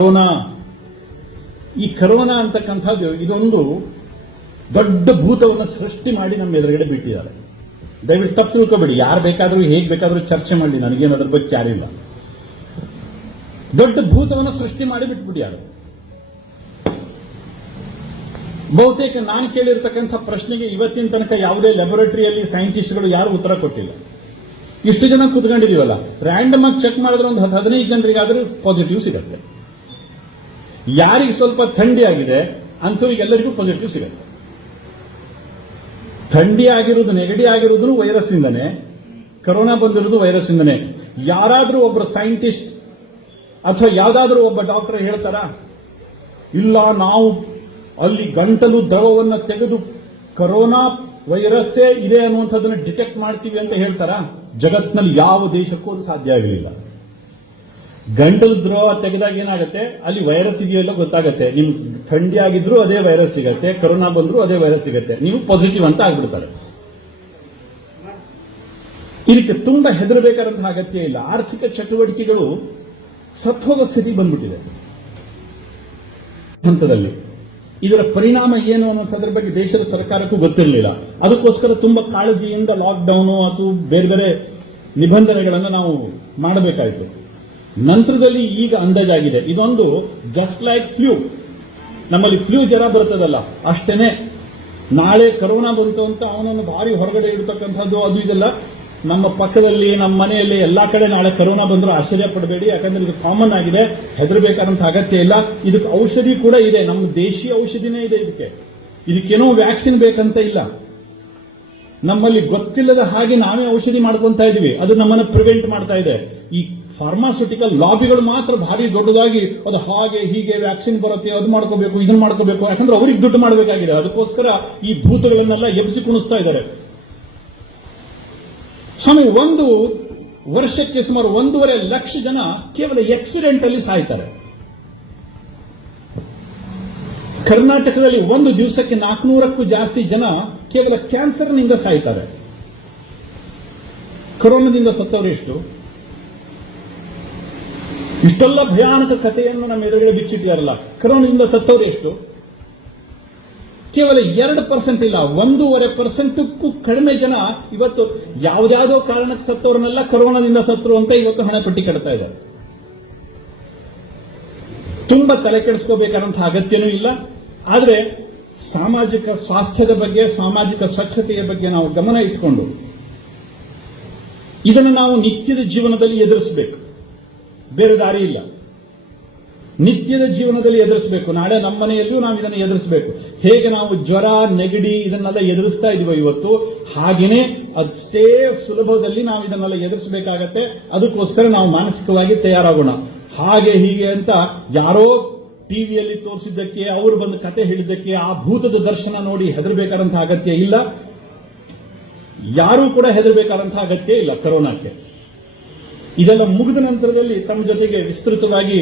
Corona ಈ corona ಅಂತಕ್ಕಂಥದ್ದು ಇದೊಂದು ದೊಡ್ಡ ಭೂತವನ್ನು ಸೃಷ್ಟಿ ಮಾಡಿ ನಮ್ಮ ಎದುರುಗಡೆ ಬಿಟ್ಟಿದ್ದಾರೆ. ದಯವಿಟ್ಟು ತಪ್ಪು ತಿಳ್ಕೋಬೇಡಿ, ಯಾರು ಬೇಕಾದರೂ ಹೇಗೆ ಬೇಕಾದರೂ ಚರ್ಚೆ ಮಾಡಲಿ, ನನಗೇನು ಅದ್ರ ಬಗ್ಗೆ ಯಾರಿಲ್ಲ. ದೊಡ್ಡ ಭೂತವನ್ನು ಸೃಷ್ಟಿ ಮಾಡಿ ಬಿಟ್ಬಿಟ್ಟಿದ್ದಾರೆ. ಬಹುತೇಕ ನಾನು ಕೇಳಿರ್ತಕ್ಕಂಥ ಪ್ರಶ್ನೆಗೆ ಇವತ್ತಿನ ತನಕ ಯಾವುದೇ ಲ್ಯಾಬೊರೇಟರಿಯಲ್ಲಿ ಸೈಂಟಿಸ್ಟ್ಗಳು ಯಾರು ಉತ್ತರ ಕೊಟ್ಟಿಲ್ಲ. ಇಷ್ಟು ಜನ ಕೂತ್ಕೊಂಡಿದೀವಲ್ಲ, ರ್ಯಾಂಡಮ್ ಆಗಿ ಚೆಕ್ ಮಾಡಿದ್ರೆ ಒಂದು 15 ಜನರಿಗಾದರೂ ಪಾಸಿಟಿವ್ ಸಿಗುತ್ತೆ. ಯಾರಿಗೆ ಸ್ವಲ್ಪ ಥಂಡಿ ಆಗಿದೆ ಅಂಥವ್ರಿಗೆಲ್ಲರಿಗೂ ಪಾಸಿಟಿವ್ ಸಿಗುತ್ತೆ. ಥಂಡಿ ಆಗಿರೋದು ನೆಗಡಿ ಆಗಿರೋದು ವೈರಸ್ ಇಂದನೇ, ಕೊರೋನಾ ಬಂದಿರೋದು ವೈರಸ್ ಇಂದನೇ. ಯಾರಾದರೂ ಒಬ್ಬರು ಸೈಂಟಿಸ್ಟ್ ಅಥವಾ ಯಾವ್ದಾದ್ರೂ ಒಬ್ಬ ಡಾಕ್ಟರ್ ಹೇಳ್ತಾರಾ, ಇಲ್ಲ ನಾವು ಅಲ್ಲಿ ಗಂಟಲು ದ್ರವವನ್ನು ತೆಗೆದು ಕೊರೋನಾ ವೈರಸ್ಸೇ ಇದೆ ಅನ್ನುವಂಥದ್ದನ್ನು ಡಿಟೆಕ್ಟ್ ಮಾಡ್ತೀವಿ ಅಂತ ಹೇಳ್ತಾರಾ? ಜಗತ್ನಲ್ಲಿ ಯಾವ ದೇಶಕ್ಕೂ ಅದು ಸಾಧ್ಯ ಆಗಲಿಲ್ಲ. ಗಂಟಲು ದ್ರವ ತೆಗೆದಾಗ ಏನಾಗುತ್ತೆ, ಅಲ್ಲಿ ವೈರಸ್ ಇದೆಯಲ್ಲ ಗೊತ್ತಾಗುತ್ತೆ. ನಿಮ್ಗೆ ಥಂಡಿ ಆಗಿದ್ರು ಅದೇ ವೈರಸ್ ಸಿಗತ್ತೆ, ಕೊರೋನಾ ಬಂದ್ರು ಅದೇ ವೈರಸ್ ಸಿಗತ್ತೆ, ನೀವು ಪಾಸಿಟಿವ್ ಅಂತ ಆಗ್ಬಿಡ್ತಾರೆ. ಇದಕ್ಕೆ ತುಂಬಾ ಹೆದರಬೇಕಾದಂತಹ ಅಗತ್ಯ ಇಲ್ಲ. ಆರ್ಥಿಕ ಚಟುವಟಿಕೆಗಳು ಸತ್ವದ ಸ್ಥಿತಿ ಬಂದ್ಬಿಟ್ಟಿದೆ ಹಂತದಲ್ಲಿ. ಇದರ ಪರಿಣಾಮ ಏನು ಅನ್ನೋದ್ರ ಬಗ್ಗೆ ದೇಶದ ಸರ್ಕಾರಕ್ಕೂ ಗೊತ್ತಿರಲಿಲ್ಲ. ಅದಕ್ಕೋಸ್ಕರ ತುಂಬಾ ಕಾಳಜಿಯಿಂದ ಲಾಕ್ಡೌನ್ ಅಥವಾ ಬೇರೆ ಬೇರೆ ನಿಬಂಧನೆಗಳನ್ನು ನಾವು ಮಾಡಬೇಕಾಯಿತು. ನಂತರದಲ್ಲಿ ಈಗ ಅಂದಾಜಾಗಿದೆ, ಇದೊಂದು ಜಸ್ಟ್ ಲೈಕ್ ಫ್ಲೂ, ನಮ್ಮಲ್ಲಿ ಫ್ಲೂ ಜ್ವರ ಬರ್ತದಲ್ಲ ಅಷ್ಟೇನೆ. ನಾಳೆ ಕೊರೋನಾ ಬಂತು ಅಂತ ಅವನನ್ನು ಭಾರಿ ಹೊರಗಡೆ ಇಡತಕ್ಕಂಥದ್ದು ಅದು ಇದೆಲ್ಲ. ನಮ್ಮ ಪಕ್ಕದಲ್ಲಿ, ನಮ್ಮ ಮನೆಯಲ್ಲಿ ಎಲ್ಲಾ ಕಡೆ ನಾಳೆ ಕೊರೋನಾ ಬಂದರೂ ಆಶ್ಚರ್ಯ ಪಡಬೇಡಿ, ಯಾಕಂದ್ರೆ ಇದು ಕಾಮನ್ ಆಗಿದೆ, ಹೆದರಬೇಕಾದಂತಹ ಅಗತ್ಯ ಇಲ್ಲ. ಇದಕ್ಕೆ ಔಷಧಿ ಕೂಡ ಇದೆ, ನಮ್ಮ ದೇಶೀಯ ಔಷಧಿನೇ ಇದೆ. ಇದಕ್ಕೇನೋ ವ್ಯಾಕ್ಸಿನ್ ಬೇಕಂತ ಇಲ್ಲ. ನಮ್ಮಲ್ಲಿ ಗೊತ್ತಿಲ್ಲದ ಹಾಗೆ ನಾವೇ ಔಷಧಿ ಮಾಡ್ಕೊಂತ ಇದೀವಿ, ಅದು ನಮ್ಮನ್ನು ಪ್ರಿವೆಂಟ್ ಮಾಡ್ತಾ ಇದೆ. ಈ ಫಾರ್ಮಾಸ್ಯೂಟಿಕಲ್ ಲಾಬಿಗಳು ಮಾತ್ರ ಭಾರಿ ದೊಡ್ಡದಾಗಿ ಅದು ಹಾಗೆ ಹೀಗೆ ವ್ಯಾಕ್ಸಿನ್ ಬರುತ್ತೆ, ಅದು ಮಾಡ್ಕೋಬೇಕು, ಇದನ್ನ ಮಾಡ್ಕೋಬೇಕು, ಯಾಕಂದ್ರೆ ಅವ್ರಿಗೆ ದುಡ್ಡು ಮಾಡಬೇಕಾಗಿದೆ. ಅದಕ್ಕೋಸ್ಕರ ಈ ಭೂತಗಳನ್ನೆಲ್ಲ ಎಬ್ಬಿಸಿ ಕುಣಿಸ್ತಾ ಇದ್ದಾರೆ. ಸ್ವಾಮಿ, ಒಂದು ವರ್ಷಕ್ಕೆ ಸುಮಾರು 1.5 ಲಕ್ಷ ಜನ ಕೇವಲ ಆಕ್ಸಿಡೆಂಟ್ ಅಲ್ಲಿ ಸಾಯ್ತಾರೆ. ಕರ್ನಾಟಕದಲ್ಲಿ ಒಂದು ದಿವಸಕ್ಕೆ 400ಕ್ಕೂ ಜಾಸ್ತಿ ಜನ ಕೇವಲ ಕ್ಯಾನ್ಸರ್ನಿಂದ ಸಾಯ್ತಾರೆ. ಕೊರೋನಾದಿಂದ ಸತ್ತವರು ಎಷ್ಟು? ಇಷ್ಟೆಲ್ಲ ಭಯಾನಕ ಕಥೆಯನ್ನು ನಮ್ಮ ಎದುರುಗಡೆ ಬಿಚ್ಚಿಟ್ಟಿದ್ದಾರಲ್ಲ. ಕೊರೋನಾದಿಂದ ಸತ್ತವರು ಎಷ್ಟು? ಕೇವಲ 2% ಇಲ್ಲ, 1.5%ಕ್ಕೂ ಕಡಿಮೆ ಜನ ಇವತ್ತು ಯಾವುದ್ಯಾವುದೋ ಕಾರಣಕ್ಕೆ ಸತ್ತವರನ್ನೆಲ್ಲ ಕೊರೋನಾದಿಂದ ಸತ್ತರು ಅಂತ ಇವತ್ತು ಹಣಪಟ್ಟಿ ಕಟ್ತಾ ಇದ್ದಾರೆ. ತುಂಬಾ ತಲೆ ಕೆಡಿಸ್ಕೋಬೇಕಾದಂತಹ ಅಗತ್ಯನೂ ಇಲ್ಲ. ಆದರೆ ಸಾಮಾಜಿಕ ಸ್ವಾಸ್ಥ್ಯದ ಬಗ್ಗೆ, ಸಾಮಾಜಿಕ ಸ್ವಚ್ಛತೆಯ ಬಗ್ಗೆ ನಾವು ಗಮನ ಇಟ್ಕೊಂಡು ಇದನ್ನು ನಾವು ನಿತ್ಯದ ಜೀವನದಲ್ಲಿ ಎದುರಿಸಬೇಕು. ಬೇರೆ ದಾರಿ ಇಲ್ಲ. ನಿತ್ಯದ ಜೀವನದಲ್ಲಿ ಎದುರಿಸಬೇಕು. ನಾಳೆ ನಮ್ಮ ಮನೆಯಲ್ಲೂ ನಾವು ಇದನ್ನು ಎದುರಿಸಬೇಕು. ಹೇಗೆ ನಾವು ಜ್ವರ, ನೆಗಡಿ ಇದನ್ನೆಲ್ಲ ಎದುರಿಸ್ತಾ ಇದೀವೋ ಇವತ್ತು, ಹಾಗೇನೆ ಅಷ್ಟೇ ಸುಲಭದಲ್ಲಿ ನಾವು ಇದನ್ನೆಲ್ಲ ಎದುರಿಸಬೇಕಾಗತ್ತೆ. ಅದಕ್ಕೋಸ್ಕರ ನಾವು ಮಾನಸಿಕವಾಗಿ ತಯಾರಾಗೋಣ. ಹಾಗೆ ಹೀಗೆ ಅಂತ ಯಾರೋ ಟಿವಿಯಲ್ಲಿ ತೋರಿಸಿದ್ದಕ್ಕೆ, ಅವರು ಬಂದು ಕತೆ ಹೇಳಿದ್ದಕ್ಕೆ, ಆ ಭೂತದ ದರ್ಶನ ನೋಡಿ ಹೆದರಬೇಕಾದಂತಹ ಅಗತ್ಯ ಇಲ್ಲ. ಯಾರೂ ಕೂಡ ಹೆದರಬೇಕಾದಂತಹ ಅಗತ್ಯ ಇಲ್ಲ ಕೊರೋನಾಕ್ಕೆ. ಇದೆಲ್ಲ ಮುಗಿದ ನಂತರದಲ್ಲಿ ತಮ್ಮ ಜೊತೆಗೆ ವಿಸ್ತೃತವಾಗಿ